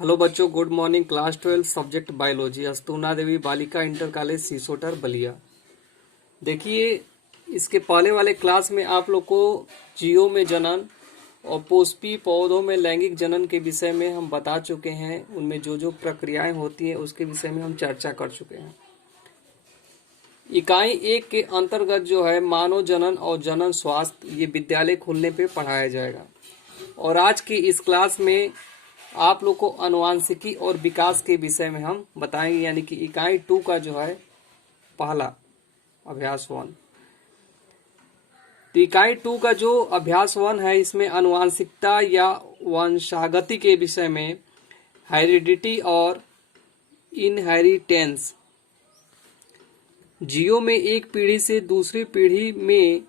Hello बच्चों, good morning. Class 12 subject biology, Astuna Devi Balika inter college सीसोटर Ballia. देखिए, इसके पहले वाले क्लास में आप लोग को जीवों में जनन और पुष्पी पौधों में लैंगिक जनन के विषय में हम बता चुके हैं। उनमें जो जो प्रक्रियाएं होती हैं उसके विषय में हम चर्चा कर चुके हैं। इकाई 1 के अंतर्गत जो है मानव जनन और जनन स्वास्थ्य, ये विद्यालय खुलने पे पढ़ाया जाएगा। और आज की इस क्लास में आप लोग को आनुवांशिकी और विकास के विषय में हम बताएंगे, यानी कि इकाई 2 का जो है पहला अभ्यास 1। तो इकाई 2 का जो अभ्यास 1 है, इसमें आनुवांशिकता या वंशागति के विषय में हेरिडिटी और इनहेरिटेंस, जीवों में एक पीढ़ी से दूसरी पीढ़ी में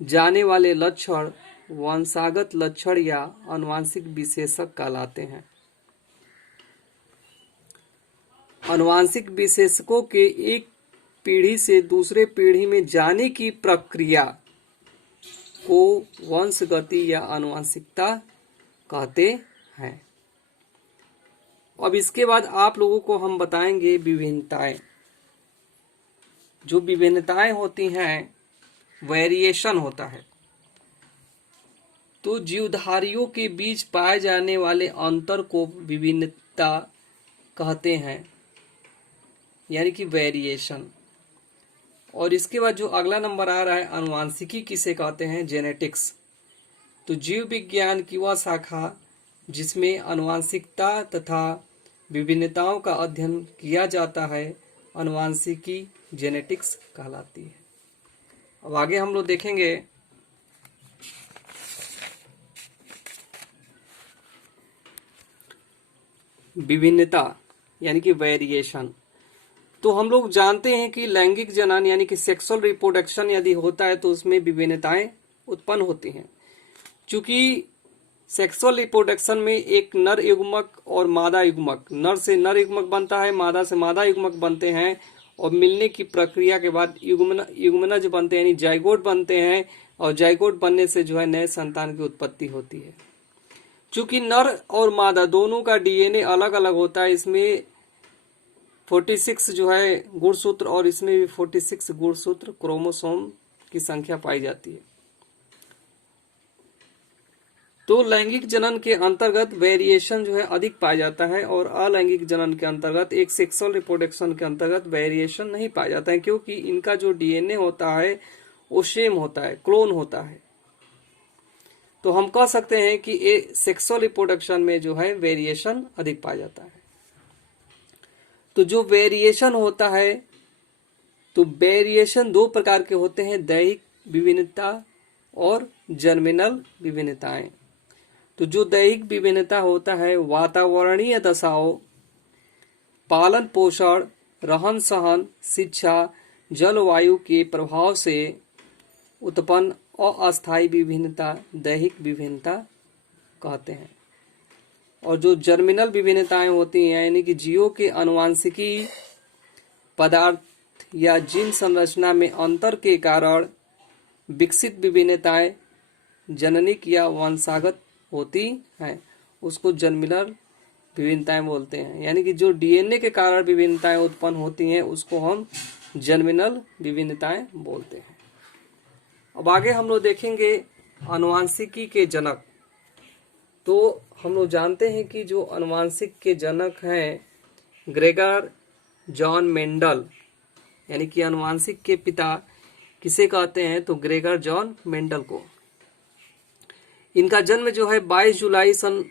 जाने वाले लक्षण वंशागत लक्षण या आनुवांशिक विशेषक कहलाते हैं। आनुवांशिक विशेषकों के एक पीढ़ी से दूसरे पीढ़ी में जाने की प्रक्रिया को वंशगति या आनुवांशिकता कहते हैं। अब इसके बाद आप लोगों को हम बताएंगे विभिन्नताएं। जो विभिन्नताएं होती हैं, वेरिएशन होता है। तो जीवधारियों के बीच पाए जाने वाले अंतर को विभिन्नता कहते हैं, यानी कि वेरिएशन। और इसके बाद जो अगला नंबर आ रहा है, आनुवांशिकी किसे कहते हैं? जेनेटिक्स। तो जीव विज्ञान की वह शाखा जिसमें आनुवांशिकता तथा विभिन्नताओं का अध्ययन किया जाता है, आनुवांशिकी जेनेटिक्स कहलाती है। अब आगे हम लोग देखेंगे विभिन्नता, यानी कि वेरिएशन। तो हम लोग जानते हैं कि लैंगिक जनन यानी कि सेक्सुअल रिप्रोडक्शन यदि होता है तो उसमें विभिन्नताएं उत्पन्न होती हैं। चूंकि सेक्सुअल रिप्रोडक्शन में एक नर युग्मक और मादा युग्मक, नर से नर युग्मक बनता है, मादा से मादा युग्मक बनते हैं, और मिलने की प्रक्रिया के बाद युग्मनज बनते हैं, यानी जाइगोट बनते हैं, और जाइगोट बनने से जो है नए संतान की उत्पत्ति होती है। चूंकि नर और मादा दोनों का डीएनए अलग अलग होता है, इसमें 46 जो है गुणसूत्र और इसमें भी 46 गुणसूत्र क्रोमोसोम की संख्या पाई जाती है। तो लैंगिक जनन के अंतर्गत वेरिएशन जो है अधिक पाया जाता है, और अलैंगिक जनन के अंतर्गत, एक सेक्सुअल रिप्रोडक्शन के अंतर्गत वेरिएशन नहीं पाया जाता है, क्योंकि इनका जो डीएनए होता है वो सेम होता है, क्लोन होता है। तो हम कह सकते हैं कि सेक्सुअल रिप्रोडक्शन में जो है वेरिएशन अधिक पाया जाता है। तो जो वेरिएशन होता है, तो वेरिएशन दो प्रकार के होते हैं, दैहिक विभिन्नता और जर्मिनल विभिन्नताएं। तो जो दैहिक विभिन्नता होता है, वातावरणीय दशाओं, पालन पोषण, रहन सहन, शिक्षा, जलवायु के प्रभाव से उत्पन्न अस्थायी विभिन्नता दैहिक विभिन्नता कहते हैं। और जो जर्मिनल विभिन्नताएं होती हैं, यानी कि जीवों के आनुवांशिकी पदार्थ या जीन संरचना में अंतर के कारण विकसित विभिन्नताएं जननिक या वंशागत होती हैं, उसको जर्मिनल विभिन्नताएं बोलते हैं। यानी कि जो डीएनए के कारण विभिन्नताएं उत्पन्न होती हैं उसको हम जर्मिनल विभिन्नताएं बोलते हैं। अब आगे हम लोग देखेंगे आनुवांशिकी के जनक। तो हम लोग जानते हैं कि जो आनुवांशिक के जनक हैं ग्रेगर जॉन मेंडल, यानी कि आनुवांशिक के पिता किसे कहते हैं? तो ग्रेगर जॉन मेंडल को। इनका जन्म जो है 22 जुलाई सन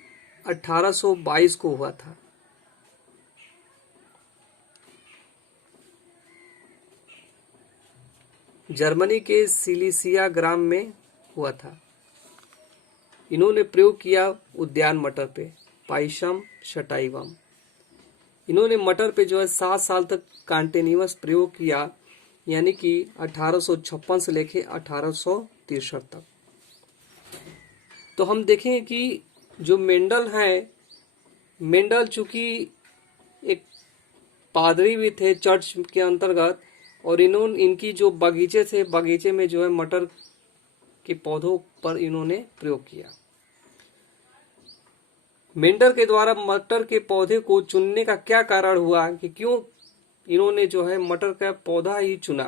1822 को हुआ था। जर्मनी के सिलिसिया ग्राम में हुआ था। इन्होंने प्रयोग किया उद्यान मटर पे, पाइशम शटाइवम। इन्होंने मटर पे जो है 7 साल तक कॉन्टिन्यूअस प्रयोग किया, यानी कि 1856 से लेके 1863 तक। तो हम देखें कि जो मेंडल है, मेंडल चूंकि एक पादरी भी थे चर्च के अंतर्गत, और इनकी जो बगीचे थे, बगीचे में जो है मटर के पौधों पर इन्होंने प्रयोग किया। मेंडल के द्वारा मटर के पौधे को चुनने का क्या कारण हुआ कि क्यों इन्होंने जो है मटर का पौधा ही चुना,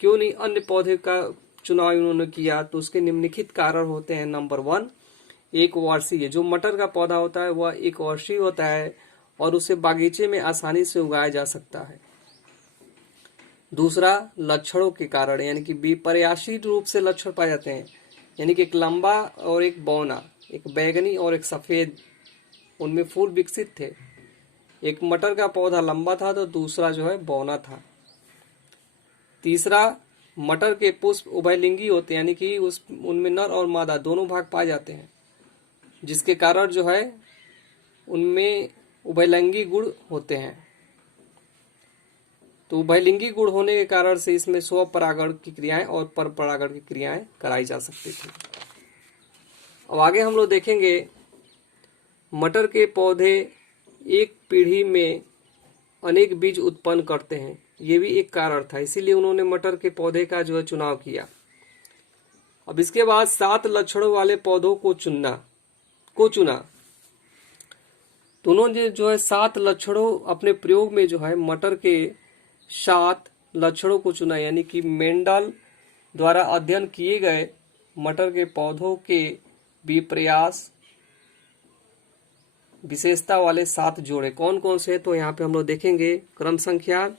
क्यों नहीं अन्य पौधे का चुनाव इन्होंने किया? तो उसके निम्नलिखित कारण होते हैं। नंबर 1, एक वर्षीय, जो मटर का पौधा होता है वह एक वर्षीय होता है और उसे बागीचे में आसानी से उगाया जा सकता है। दूसरा, लक्षणों के कारण, यानी कि विपर्यासी रूप से लक्षण पाए जाते हैं, यानी कि एक लंबा और एक बौना, एक बैगनी और एक सफेद, उनमें फूल विकसित थे। एक मटर का पौधा लंबा था तो दूसरा जो है बौना था। तीसरा, मटर के पुष्प उभयलिंगी होते हैं, यानी कि उनमें नर और मादा दोनों भाग पाए जाते हैं, जिसके कारण जो है उनमें उभयलिंगी गुण होते हैं। तो उभयलिंगी गुण होने के कारण से इसमें स्वपरागण की क्रियाएं और परपरागण की क्रियाएं कराई जा सकती थी। अब आगे हम लोग देखेंगे, मटर के पौधे एक पीढ़ी में अनेक बीज उत्पन्न करते हैं, ये भी एक कारण था, इसीलिए उन्होंने मटर के पौधे का जो है चुनाव किया। अब इसके बाद 7 लक्षणों वाले पौधों को चुना। तो उन्होंने जो है 7 लक्षणों अपने प्रयोग में जो है मटर के 7 लक्षणों को चुना, यानी कि मेंडल द्वारा अध्ययन किए गए मटर के पौधों के विपर्यास विशेषता वाले 7 जोड़े कौन कौन से? तो यहाँ पे हम लोग देखेंगे क्रम संख्या।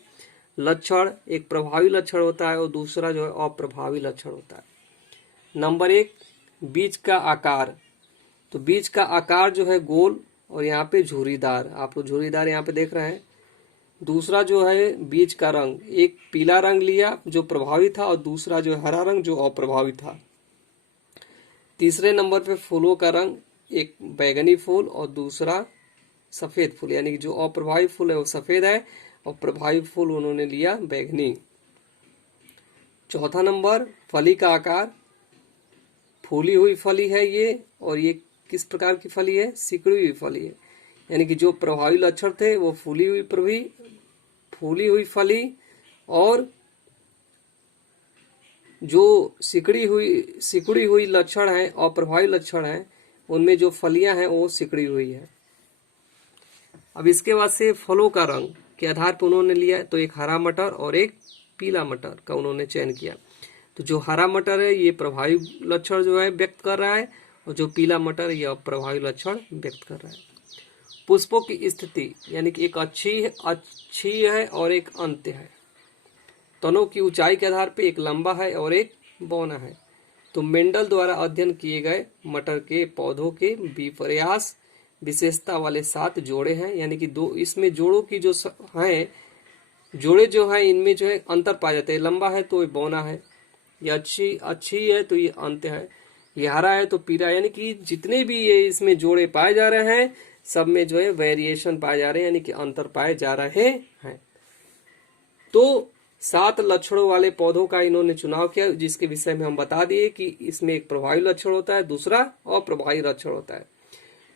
लक्षण, एक प्रभावी लक्षण होता है और दूसरा जो है अप्रभावी लक्षण होता है। नंबर 1, बीज का आकार। तो बीज का आकार जो है गोल और यहाँ पे झुर्रीदार, आप लोग झुर्रीदार यहाँ पे देख रहे हैं। दूसरा जो है बीज का रंग, एक पीला रंग लिया जो प्रभावी था और दूसरा जो है हरा रंग जो अप्रभावी था। तीसरे नंबर पे फूलों का रंग, एक बैगनी फूल और दूसरा सफेद फूल, यानी कि जो अप्रभावी फूल है वो सफेद है और प्रभावी फूल उन्होंने लिया बैगनी। चौथा नंबर, फली का आकार, फूली हुई फली है ये, और ये किस प्रकार की फली है? सिकुड़ी हुई फली है, यानी कि जो प्रभावी लक्षण थे वो फूली हुई फली, और जो सिकुड़ी हुई लक्षण है और प्रभावी लक्षण है, उनमें जो फलियां हैं वो सिकुड़ी हुई है। अब इसके बाद से फलों का रंग के आधार पर उन्होंने लिया, तो एक हरा मटर और एक पीला मटर का उन्होंने चयन किया। तो जो हरा मटर है ये प्रभावी लक्षण जो है व्यक्त कर रहा है और जो पीला मटर है ये अप्रभावी लक्षण व्यक्त कर रहा है। पुष्पों की स्थिति, यानी कि एक अच्छी है और एक अंत्य है। तनों की ऊंचाई के आधार पर एक लंबा है और एक बौना है। तो मेंडल द्वारा अध्ययन किए गए मटर के पौधों के विपर्यास विशेषता वाले 7 जोड़े हैं, यानी कि इसमें जोड़ों की जो है, जोड़े जो है इनमें जो है अंतर पाए जाते हैं। लंबा है तो ये बौना है, ये अच्छी है तो ये अंत्य है, ये हरा है तो पीला, यानी कि जितने भी ये इसमें जोड़े पाए जा रहे हैं सब में जो है वेरिएशन पाए जा रहे हैं, यानी कि अंतर पाए जा रहे हैं। तो 7 लक्षणों वाले पौधों का इन्होंने चुनाव किया, जिसके विषय में हम बता दिए कि इसमें एक प्रभावी लक्षण होता है, दूसरा अप्रभावी लक्षण होता है।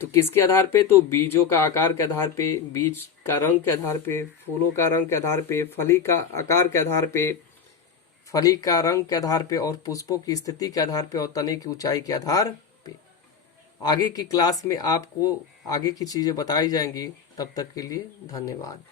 तो किसके आधार पे? तो बीजों का आकार के आधार पे, बीज का रंग के आधार पे, फूलों का रंग के आधार पे, फली का आकार के आधार पे, फली का रंग के आधार पे, और पुष्पों की स्थिति के आधार पे, और तने की ऊंचाई के आधार पे। आगे की क्लास में आपको आगे की चीजें बताई जाएंगी। तब तक के लिए धन्यवाद।